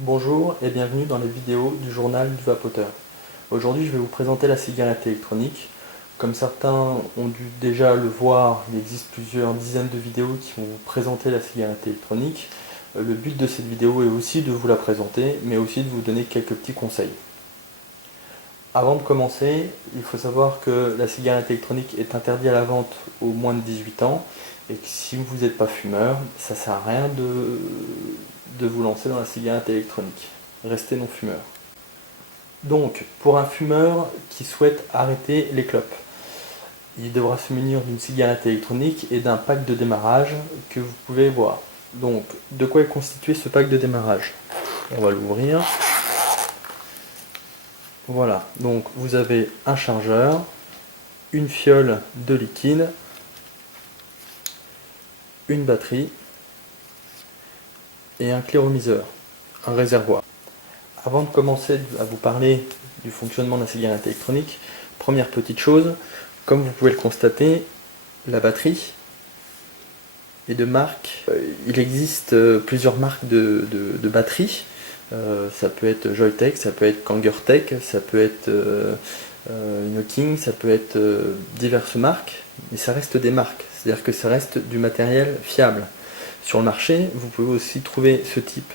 Bonjour et bienvenue dans les vidéos du journal du vapoteur. Aujourd'hui je vais vous présenter la cigarette électronique. Comme certains ont dû déjà le voir, il existe plusieurs dizaines de vidéos qui vont vous présenter la cigarette électronique. Le but de cette vidéo est aussi de vous la présenter, mais aussi de vous donner quelques petits conseils. Avant de commencer, il faut savoir que la cigarette électronique est interdite à la vente aux moins de 18 ans et que si vous n'êtes pas fumeur, ça ne sert à rien de vous lancer dans la cigarette électronique. Restez non fumeur. Donc, pour un fumeur qui souhaite arrêter les clopes, il devra se munir d'une cigarette électronique et d'un pack de démarrage que vous pouvez voir. Donc, de quoi est constitué ce pack de démarrage? On va l'ouvrir. Voilà, donc vous avez un chargeur, une fiole de liquide, une batterie et un cléromiseur, un réservoir. Avant de commencer à vous parler du fonctionnement de la cigarette électronique, première petite chose, comme vous pouvez le constater, la batterie est de marque. Il existe plusieurs marques de batteries. Ça peut être Joyetech, ça peut être Kangertech, ça peut être Inoking, ça peut être diverses marques, mais ça reste des marques, c'est-à-dire que ça reste du matériel fiable. Sur le marché, vous pouvez aussi trouver ce type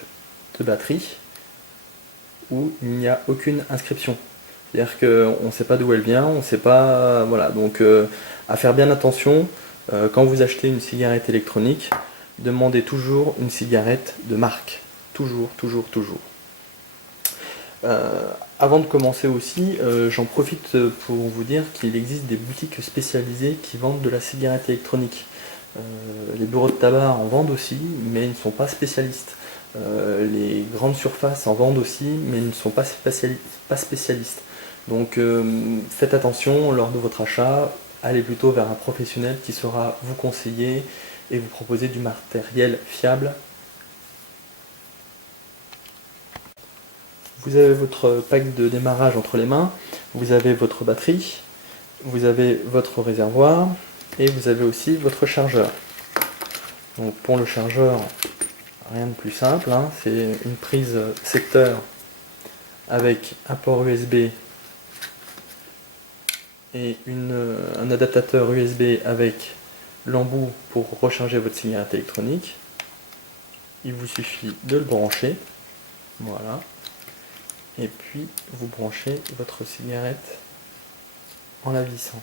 de batterie où il n'y a aucune inscription. C'est-à-dire qu'on ne sait pas d'où elle vient, on ne sait pas. Voilà, donc à faire bien attention, quand vous achetez une cigarette électronique, demandez toujours une cigarette de marque. Toujours, toujours, toujours. Avant de commencer aussi, j'en profite pour vous dire qu'il existe des boutiques spécialisées qui vendent de la cigarette électronique. Les bureaux de tabac en vendent aussi, mais ils ne sont pas spécialistes. Les grandes surfaces en vendent aussi, mais ils ne sont pas spécialistes. Donc faites attention lors de votre achat, allez plutôt vers un professionnel qui saura vous conseiller et vous proposer du matériel fiable. Vous avez votre pack de démarrage entre les mains, vous avez votre batterie, vous avez votre réservoir et vous avez aussi votre chargeur. Donc pour le chargeur, rien de plus simple, hein, c'est une prise secteur avec un port USB et un adaptateur USB avec l'embout pour recharger votre cigarette électronique. Il vous suffit de le brancher, voilà, et puis vous branchez votre cigarette en la vissant.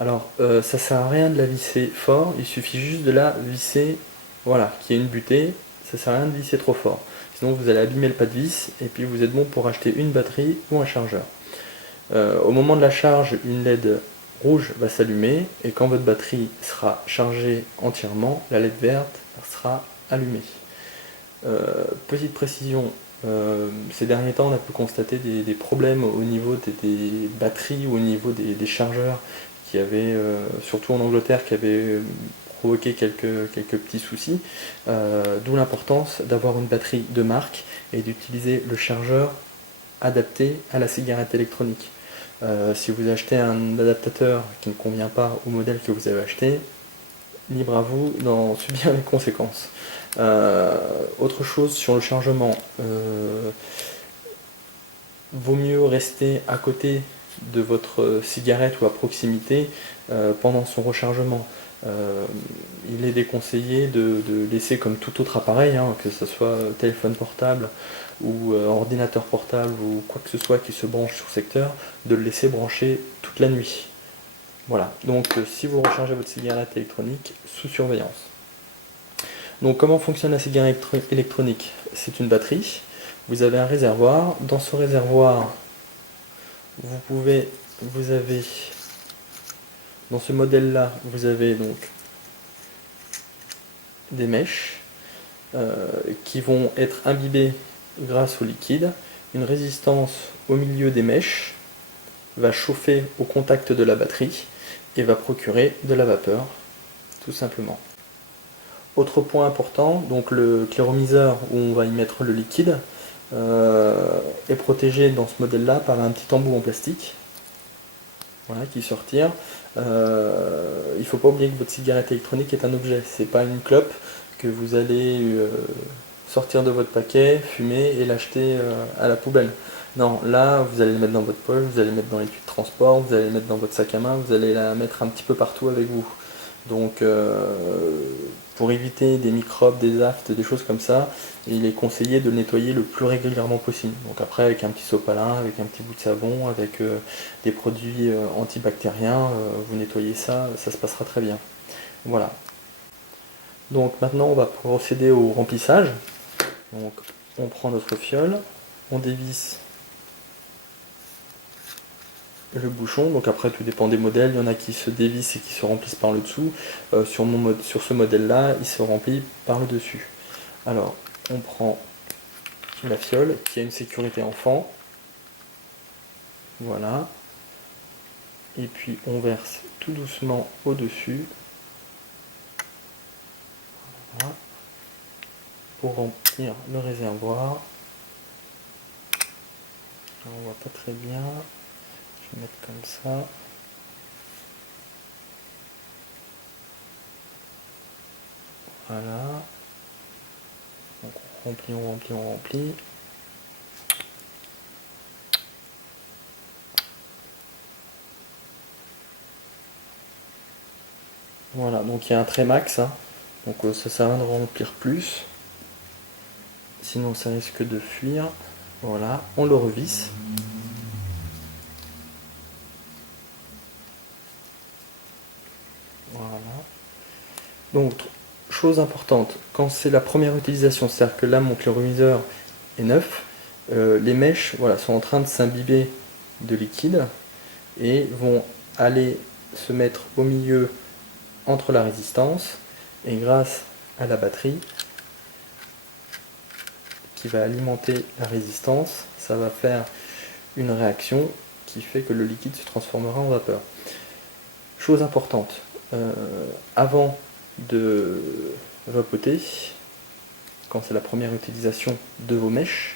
Alors ça sert à rien de la visser fort, il suffit juste de la visser, voilà, qu'il y ait une butée, ça sert à rien de visser trop fort. Sinon vous allez abîmer le pas de vis et puis vous êtes bon pour acheter une batterie ou un chargeur. Au moment de la charge, une LED rouge va s'allumer et quand votre batterie sera chargée entièrement, la LED verte sera allumée. Petite précision, ces derniers temps on a pu constater des problèmes au niveau des batteries ou au niveau des chargeurs qui avaient, surtout en Angleterre, qui avaient provoqué quelques petits soucis, d'où l'importance d'avoir une batterie de marque et d'utiliser le chargeur adapté à la cigarette électronique. Si vous achetez un adaptateur qui ne convient pas au modèle que vous avez acheté, libre à vous d'en subir les conséquences. Autre chose sur le chargement, vaut mieux rester à côté de votre cigarette ou à proximité pendant son rechargement. Il est déconseillé de laisser, comme tout autre appareil, hein, que ce soit téléphone portable ou ordinateur portable ou quoi que ce soit qui se branche sur secteur, de le laisser brancher toute la nuit. Voilà, donc si vous rechargez votre cigarette électronique, sous surveillance. Donc comment fonctionne la cigarette électronique? C'est une batterie, vous avez un réservoir, dans ce réservoir, vous avez, dans ce modèle-là, vous avez donc des mèches qui vont être imbibées grâce au liquide. Une résistance au milieu des mèches va chauffer au contact de la batterie et va procurer de la vapeur, tout simplement. Autre point important, donc le cléromiseur où on va y mettre le liquide est protégé dans ce modèle-là par un petit embout en plastique, voilà, qui sortir. Il ne faut pas oublier que votre cigarette électronique est un objet, c'est pas une clope que vous allez sortir de votre paquet, fumer et l'acheter à la poubelle. Non, là, vous allez le mettre dans votre poche, vous allez le mettre dans l'étui de transport, vous allez le mettre dans votre sac à main, vous allez la mettre un petit peu partout avec vous. Donc, pour éviter des microbes, des aftes, des choses comme ça, il est conseillé de le nettoyer le plus régulièrement possible. Donc après, avec un petit sopalin, avec un petit bout de savon, avec des produits antibactériens, vous nettoyez ça, ça se passera très bien. Voilà. Donc maintenant, on va procéder au remplissage. Donc, on prend notre fiole, on dévisse le bouchon. Donc après, tout dépend des modèles. Il y en a qui se dévissent et qui se remplissent par le dessous. Sur ce modèle-là, il se remplit par le dessus. Alors, on prend la fiole qui a une sécurité enfant. Voilà. Et puis, on verse tout doucement au-dessus. Voilà. Pour remplir le réservoir. Alors, on voit pas très bien. Je vais mettre comme ça. Voilà. Donc on remplit, on remplit, on remplit. Voilà, donc il y a un trait max, hein. Donc ça sert à rien de remplir plus. Sinon ça risque de fuir. Voilà, on le revisse. Voilà. Donc, chose importante, quand c'est la première utilisation, c'est-à-dire que là mon chloroviseur est neuf, les mèches voilà, sont en train de s'imbiber de liquide et vont aller se mettre au milieu entre la résistance et grâce à la batterie qui va alimenter la résistance, ça va faire une réaction qui fait que le liquide se transformera en vapeur. Chose importante, avant de vapoter, quand c'est la première utilisation de vos mèches,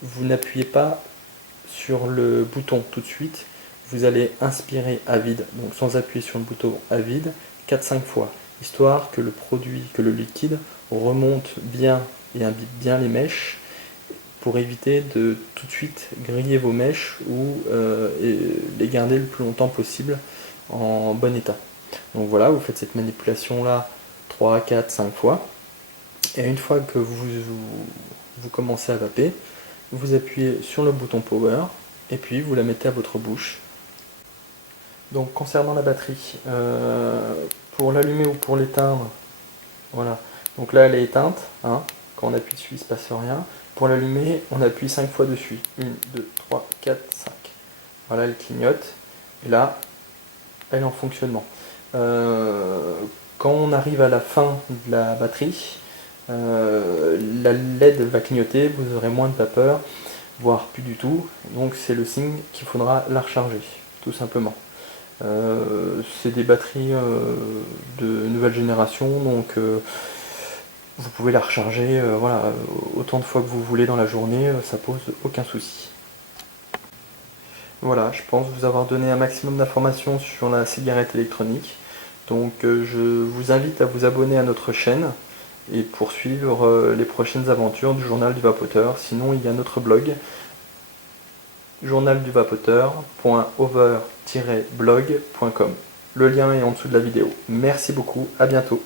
vous n'appuyez pas sur le bouton tout de suite, vous allez inspirer à vide, donc sans appuyer sur le bouton à vide, 4-5 fois, histoire que le produit, que le liquide remonte bien et imbibe bien les mèches, pour éviter de tout de suite griller vos mèches ou les garder le plus longtemps possible en bon état. Donc voilà, vous faites cette manipulation là 3, 4, 5 fois. Et une fois que vous commencez à vaper, vous appuyez sur le bouton power et puis vous la mettez à votre bouche. Donc concernant la batterie, pour l'allumer ou pour l'éteindre, voilà. Donc là elle est éteinte, hein. Quand on appuie dessus il ne se passe rien. Pour l'allumer, on appuie 5 fois dessus. 1, 2, 3, 4, 5. Voilà, elle clignote. Et là, elle est en fonctionnement. Quand on arrive à la fin de la batterie, la LED va clignoter, vous aurez moins de vapeur, voire plus du tout. Donc c'est le signe qu'il faudra la recharger, tout simplement. C'est des batteries de nouvelle génération, donc vous pouvez la recharger voilà, autant de fois que vous voulez dans la journée, ça pose aucun souci. Voilà, je pense vous avoir donné un maximum d'informations sur la cigarette électronique. Donc je vous invite à vous abonner à notre chaîne et poursuivre les prochaines aventures du Journal du Vapoteur. Sinon il y a notre blog journalduvapoteur.over-blog.com. Le lien est en dessous de la vidéo. Merci beaucoup, à bientôt.